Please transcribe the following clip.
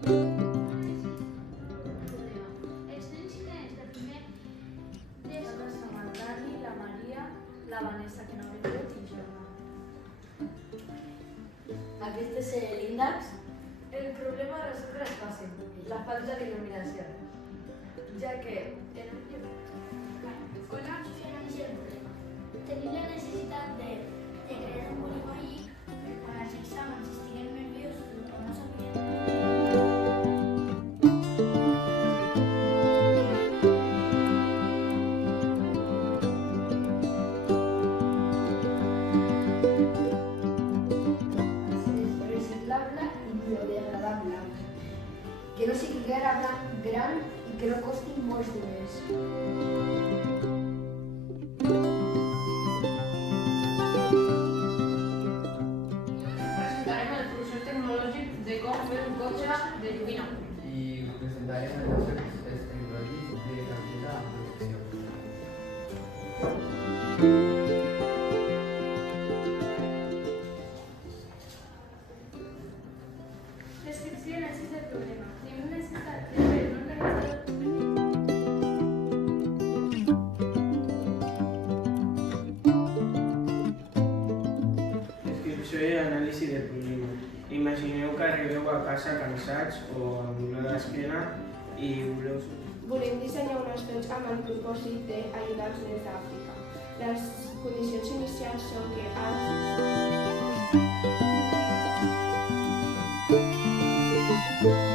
Els nens i nenes de primer Nosaltres som el Dani, la Maria, la Vanessa, que no ha vingut, i jo. Aquest és l'índex. El problema de nosaltres és fàcil, la falta d'il·luminació, ja que en un lloc... Hola, quin és el problema? Tenim la necessitat de crear un polimàgic per quan els exàmens estiguem nerviosos o no sapiguem. És reciclable i biodegradable. Que no sigui gran i que no costi molts diners. Presentarem el procés tecnològic de com fer un cotxe de llumina. I presentarem els nostres tecnologies de cartera amb protecció. Descripció i anàlisi del problema. Tenim una necessitat de fer un organitzador. Descripció i anàlisi del problema. Imagineu que arribeu a casa cansats o amb dolor d'esquena i voleu... Volem dissenyar unes veus amb el propòsit d'ajudar els nens d'Àfrica. Les condicions inicials són que els